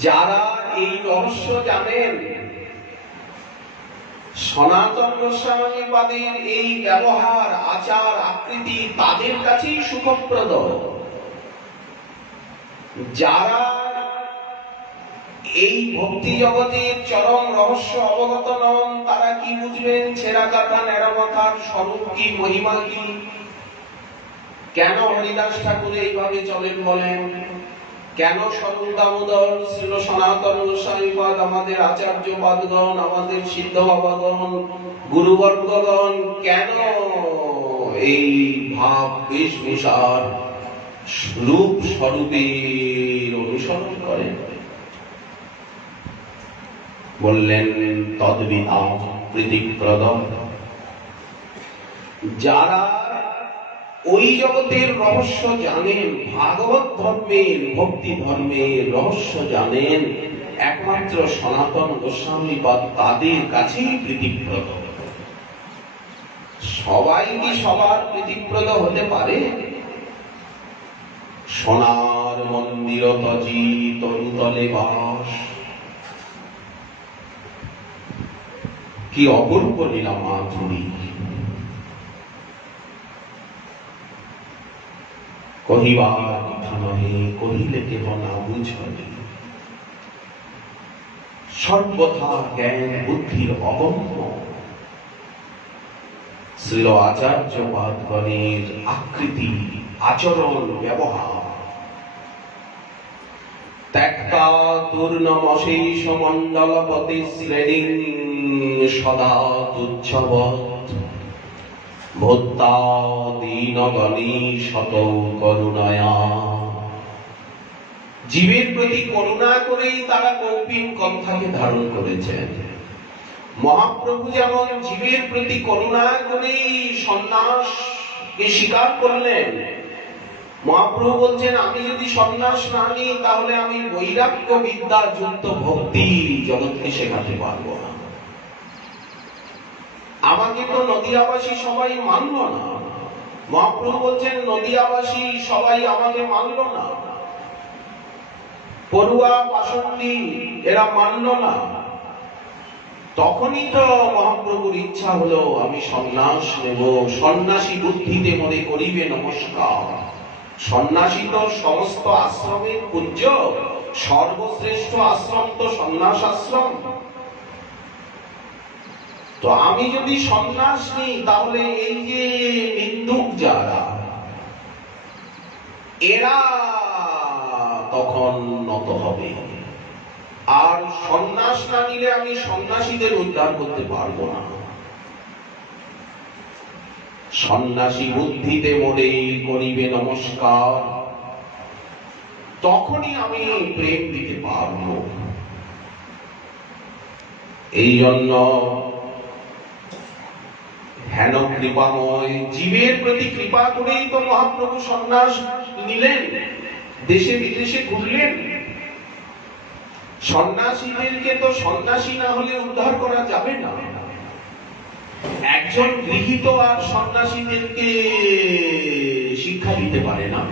যারা এই রহস্য জানেন, সনাতন গোস্বামীবাদের এই ব্যবহার আচার আকৃতি তাদের কাছেই সুখপ্রদ। যারা এই ভক্তি জগতের চরম রহস্য অবগত নন, তারা কি বুঝবেন ছেঁড়া কাটা ন্যাড়া মাথার স্বরূপ কি, মহিমা কি? কেন হরিদাস ঠাকুর এইভাবে চলেন বলেন? কেন স্বরূপ দামোদর, শ্রীল সনাতন গোস্বামীপাদ, আমাদের আচার্যপাদগণ, আমাদের সিদ্ধ বাবাগণ, গুরুবর্গগণ কেন এই ভাব বেশভূষার রূপ স্বরূপের অনুসরণ করেন? বললেন তদ্বিদাম প্রীতিপ্রদ। যারা ওই জগতের রহস্য জানেন, ভাগবত ধর্মের, ভক্তি ধর্মের রহস্য জানেন, একমাত্র সনাতন গোস্বামীপাদ তাদের কাছেই প্রীতিপ্রদ। সবাই কি সবার প্রীতিপ্রদ হতে পারে? সোনার মন্দির তজি তরুতলে বাস, কি অপূর্ব লীলা মাধুরী। কহিবার কথা নহে, কহিলে কেহ না বুঝবে। সর্বথা জ্ঞান বুদ্ধির অগম্য শ্রীল আচার্যপাদগণের আকৃতি, আচরণ, ব্যবহার। ত্যক্তা তূর্ণমশেষ মণ্ডলপতি শ্রেণী সদা তুচ্ছবৎ ভোক্তা দীনগণী শত করুণায়া। জীবের প্রতি করুণা করেই তারা কৌপিন কন্থাকে ধারণ করেছেন। মহাপ্রভু যেমন জীবের প্রতি করুণা করেই সন্ন্যাসকে স্বীকার করলেন। মহাপ্রভু বলছেন, আমি যদি সন্ন্যাস না নিই তাহলে আমি বৈরাগ্য বিদ্যা যুক্ত ভক্তি জগৎকে শেখাতে পারবো না। আমাকে তো নদিয়াবাসী সবাই মানল না। মহাপ্রভু বলছেন, নদিয়াবাসী সবাই আমাকে মানল না, পড়ুয়া পাষণ্ডী এরা মানল না। তখনই তো মহাপ্রভুর ইচ্ছা হলো আমি সন্ন্যাস নেব। সন্ন্যাসী বুদ্ধিতে মনে করিবে নমস্কার। সন্ন্যাসী তো সমস্ত আশ্রমের পূজ্য, সর্বশ্রেষ্ঠ আশ্রম তো সন্ন্যাস আশ্রম। তো আমি যদি সন্ন্যাস নিই তাহলে এই যে নিন্দুক যারা, এরা তখন নত হবে। আর সন্ন্যাস না নিলে আমি সন্ন্যাসীদের উদ্ধার করতে পারবো না। সন্ন্যাসী বুদ্ধিতে মনে করিবে নমস্কার, তখনই আমি প্রেম দিতে পারবো। এই জন্য হেন কৃপাময় জীবের প্রতি কৃপা করেই তো মহাপ্রভু সন্ন্যাস নিলেন, দেশে বিদেশে ঘুরলেন। সন্ন্যাসীদেরকে তো সন্ন্যাসী না হলে উদ্ধার করা যাবে না। একজন গৃহীত আর সন্ন্যাসীদেরকে শিক্ষা দিতে পারে না।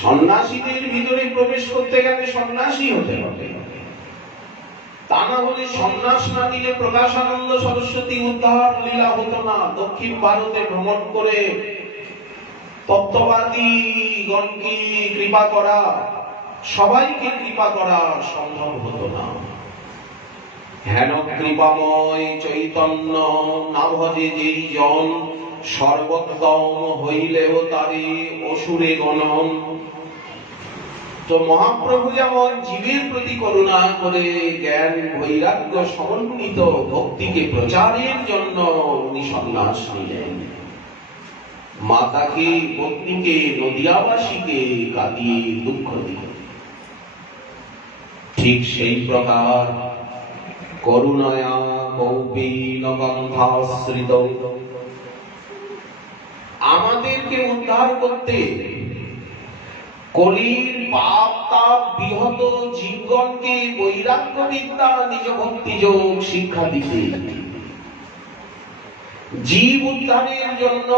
সন্ন্যাসীদের ভিতরে প্রবেশ করতে গেলে সন্ন্যাসী হতে হবে। তা না হলে সন্ন্যাস না নিলে প্রকাশানন্দ সরস্বতী উদ্ধার লীলা হতো না। দক্ষিণ ভারতে ভ্রমণ করে তত্ত্ববাদী গণকে কৃপা করা, সবাইকে কৃপা করা সম্ভব হতো না। হেন কৃপাময় চৈতন্য না ভজে যেই জন, সর্বোত্তম হইলেও তারে অসুরে গণন। তো মহাপ্রভু যেমন জীবের প্রতি করুণা করে জ্ঞান বৈরাগ্য সমন্বিত ভক্তিকে প্রচারের জন্য উনি সন্ন্যাস নিলেন, মাতাকে, পত্নীকে, নদিয়াবাসীকে কাঁদিয়ে দুঃখ দিলেন, ঠিক সেই প্রকার করুণায়া কৌপীন গন্ধাশ্রিত আমাদেরকে উদ্ধার করতে, কলির পাপ তাপ বিহত জীবগণকে বৈরাগ্য বিদ্যা নিজ ভক্তি যোগ শিক্ষা দিতে, জীব উদ্ধারের জন্য,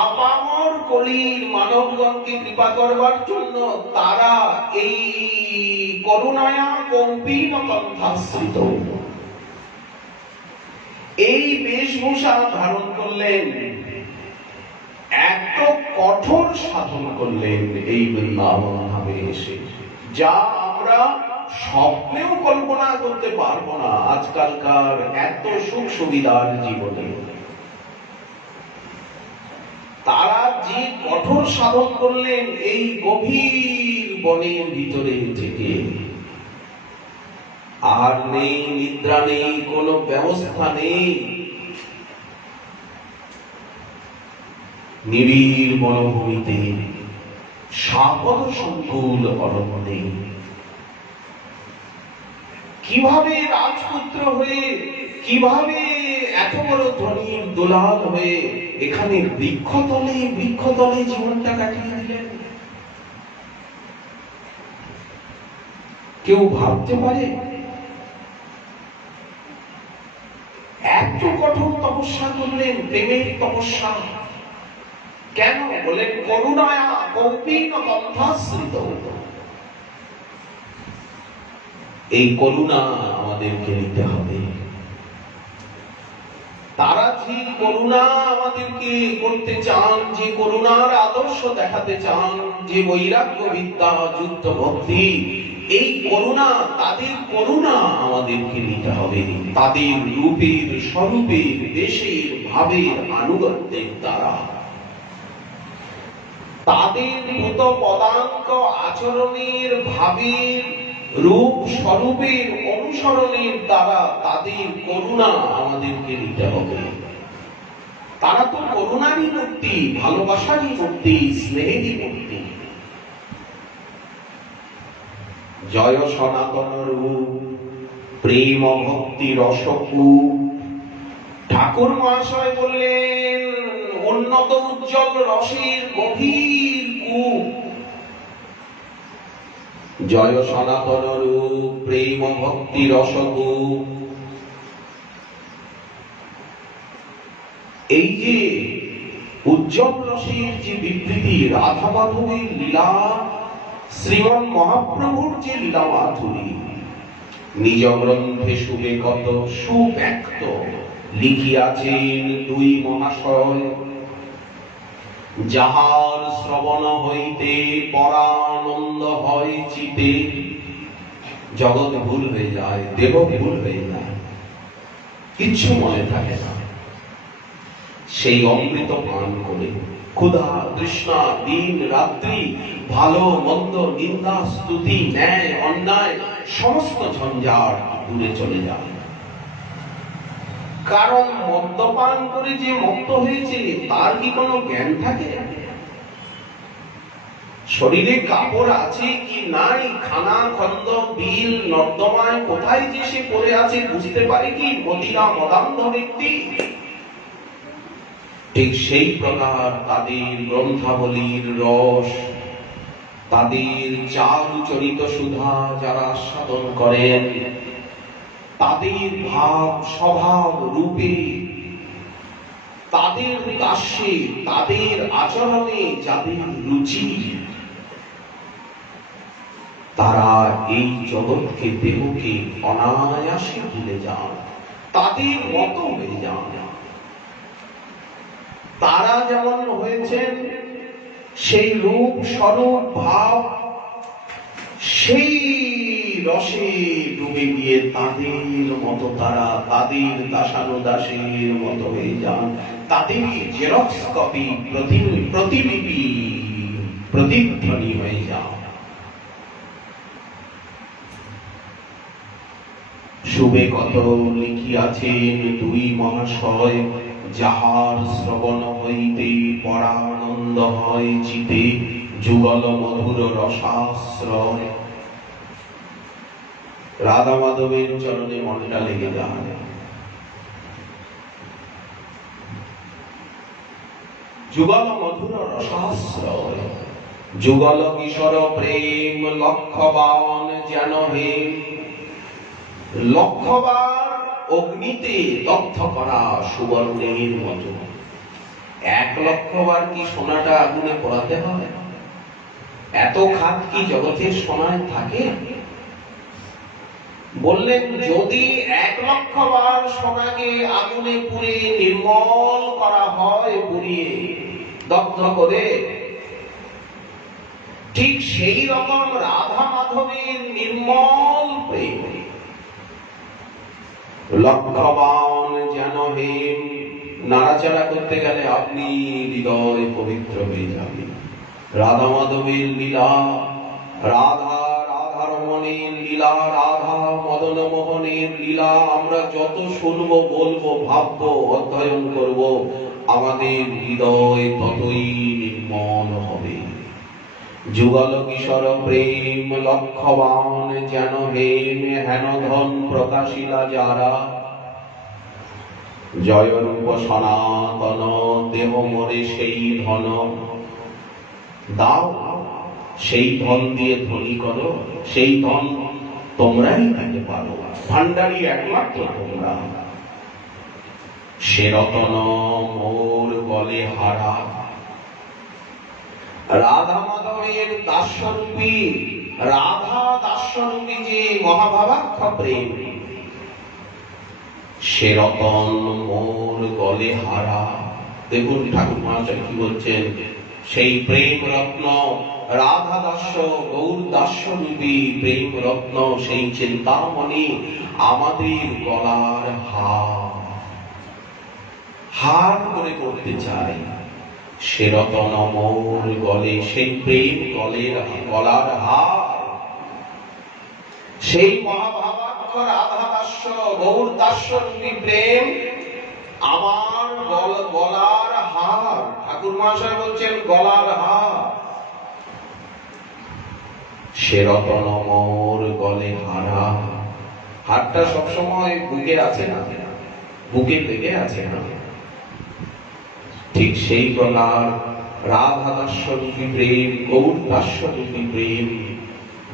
আপামর কলির মানবগণকে কৃপা করবার জন্য তারা এই করুণায়া কৌপীন গন্ধাশ্রিত এই বেশভূষা ধারণ করলেন, এত কঠোর সাধন করলেন এই বৃন্দাবন ধামে এসে, যা আমরা স্বপ্নেও কল্পনা করতে পারবো না আজকালকার এত সুখ সুবিধার জীবনে। তারা যে কঠোর সাধন করলেন এই গভীর বনের ভিতরে থেকে, আর নেই নিদ্রা, নেই কোনো ব্যবস্থা নেই, নিবিড় বনভূমিতে সাপদ সংকুল অরণ্যে কিভাবে রাজপুত্র হয়ে, কিভাবে এত বড় ধনীর দুলাল হয়ে এখানে বৃক্ষতলে জীবনটা কাটিয়ে দিলেন, কেউ ভাবতে পারে? এত কঠোর তপস্যা করলেন, প্রেমের তপস্যা। কেন বলেন? করুণায়া কৌপীন গন্ধাশ্রিত। এই করুণা আমাদেরকে নিতে হবে। তারা যে করুণা আমাদেরকে করতে চান, যে করুণার আদর্শ দেখাতে চান, যে বৈরাগ্য বিদ্যা যুক্ত ভক্তি, এই করুণা, তাদের করুণা আমাদেরকে নিতে হবে, তাদের রূপের, স্বরূপের, দেশের, ভাবের আনুগত্যের দ্বারা, তাদের ভূত পদাঙ্ক আচরণের, ভাবের, রূপ স্বরূপের অনুসরণের দ্বারা তাদের করুণা আমাদেরকে নিতে হবে। তারা তো করুণারই মূর্তি, ভালোবাসারই মূর্তি, স্নেহেরই মূর্তি। জয় সনাতন রূপ প্রেম ভক্তি রসকূপ। ঠাকুর মহাশয় বললেন উন্নত উজ্জ্বল রসের গভীর কূপ। জয় সনাতন রূপ প্রেম ভক্তি রসকূপ। এই যে উজ্জ্বল রসের যে বিবৃতি, রাধা মাধবীর লীলা, শ্রীমন মহাপ্রভুর যে লীলা মাধুরী, নিজ গ্রন্থে সুবেকত সুব্যক্ত লিখিয়াছেন দুই মহাশয়, যাহার শ্রবণ হইতে পরানন্দ হয় চিতে। জগৎ ভুল হয়ে যায়, দেহ ভুল হয়ে যায়, কিচ্ছু মনে থাকে না। সেই অমৃত পান করে ক্ষুধা তৃষ্ণা দিন রাত্রি, ভালো মন্দ, নিন্দা স্তুতি, ন্যায় অন্যায়, সমস্ত ঝঞ্ঝাট দূরে চলে যায়। কারণ মদ্যপান করে যে মুক্ত হয়েছে তার কি কোনো জ্ঞান থাকে? শরীরে কাপড় আছে কি নাই, খানা খন্দ বিল নর্দমায় কোথায় যে সে পড়ে আছে বুঝতে পারে কি মদিরা মদান্ধ ব্যক্তি? ঠিক সেই প্রকার তাদের গ্রন্থাবলীর রস, তাদের চারু চরিত সুধা যারা সাধন করেন, তাদের ভাব স্বভাব রূপে, তাদের দাস্যে, তাদের আচরণে যাদের রুচি, তারা এই জগৎকে, দেহকে অনায়াসে ভুলে যান, তাদের মতো হয়ে যান। তারা যেমন হয়েছেন সেই রূপ স্বরূপ ভাব, সেই রসে ডুবে গিয়ে তাদের মতো তারা, তাদের দাসানুদাসের মতো হয়ে যান, তাদের জেরক্স কপি, প্রতিলিপি, প্রতিধ্বনি হয়ে যান। শুভে কত লিখিয়াছেন দুই মহাশয়, যাহার শ্রবণ হইতে পরানন্দ হয় চিতে, যুগল মধুর রসাশ্রয়। রাধা মাধবের চরণে মনটা লেগে যায়। যুগল মধুর রসাশ্রয়, যুগল কিশোর প্রেম, লক্ষবান যেন হেম। লক্ষবার অগ্নিতে দগ্ধ করা সুবর্ণের মতো। 1,00,000 কি সোনাটা আগুনে পোড়াতে হয়? এত খাত কি জগতের সোনায় থাকে? বললেন যদি 1,00,000 সোনাকে আগুনে পুড়ে নির্মল করা হয়, পুড়িয়ে দগ্ধ করে, ঠিক সেই রকম রাধা মাধবের নির্মল প্রেম, লক্ষবান যেন হেম। নাড়াচাড়া করতে গেলে আপনি হৃদয় পবিত্র হয়ে যাবে। রাধা মাধবের লীলা, রাধা রাধারমণের লীলা, রাধা মদন মোহনের লীলা আমরা যত শুনবো, বলবো, ভাববো, অধ্যয়ন করব, আমাদের হৃদয় ততই নির্মল হবে। যুগল কিশোর প্রেম, লক্ষবান যেন হেম। হেন ধন প্রকাশিলা যারা, জয় রূপ সনাতন, দেহ মরে সেই ধন। দাও সেই ধন দিয়ে ধনী করো, সেই ধন তোমরাই দিতে পারো, ভান্ডারি একমাত্র তোমরা। সে রতন মোর গলে হারা। রাধা মাধবের দাস্যরূপী, রাধা দাস্যরূপী যে মহাভাবাক্ষ প্রেম, সে রতন মোর গলে হারা। দেখুন ঠাকুর মহাশয় কি বলছেন, সেই প্রেম রত্ন, রাধা দাস্য গৌর দাস্যরূপী প্রেম রত্ন, সেই চিন্তামণি আমাদের গলার হার করে করতে চাই। সে রতন মোর গলে, সেই প্রেম গলার হার, সেই মহাভাবাক্ষ রাধা দাস্য গৌর দাস্যরূপী প্রেম আমার গলার হার। ঠাকুর মহাশয় বলছেন গলার হার। সে রতন মোর গলে হারা। হারটা সবসময় বুকে আছে না, বুকে লেগে আছে না, ঠিক সেই গলার রাধা দাস্যরূপী প্রেম, গৌর দাস্যরূপী প্রেম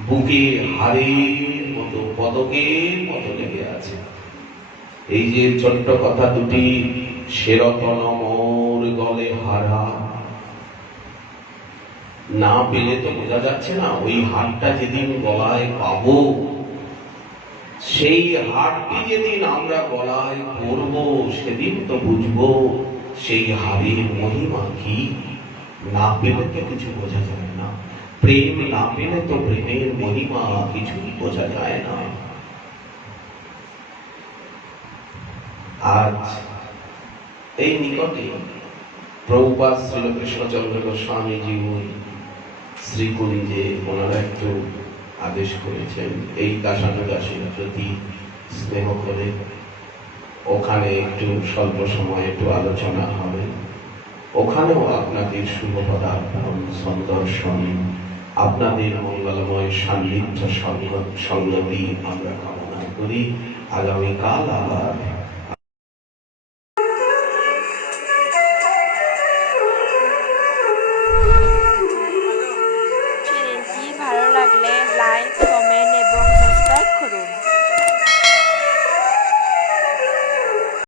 বুকে হারের মতো, পদকের মতো লেগে আছে। এই যে ছোট্ট কথা দুটি, সে রতন মোর গলে হারা, না পেলে তো বোঝা যাচ্ছে না। ওই হারটা যেদিন গলায় পাবো, সেই হারটি যেদিন আমরা গলায় পরবো, সেদিন তো বুঝবো সেই হারের মহিমা কি। না পেলে তো কিছু বোঝা যায় না। প্রেম না পেলে তো প্রেমের মহিমা কিছুই বোঝা যায় না। আজ এই নিকটে প্রভুপাদ শ্রীকৃষ্ণচন্দ্র গোস্বামীজি শ্রীপুরীতে ওনারা একটু আদেশ করেছেন, এই দাসানুদাসীর প্রতি স্নেহ করে ওখানে একটু স্বল্প সময় একটু আলোচনা হবে। ওখানেও আপনাদের শুভ পদার্পণ, সন্দর্শন, আপনাদের মঙ্গলময় সান্নিধ্য সংগতি আমরা কামনা করি। আগামীকাল আবার চ্যানেলটি ভালো লাগলে লাইক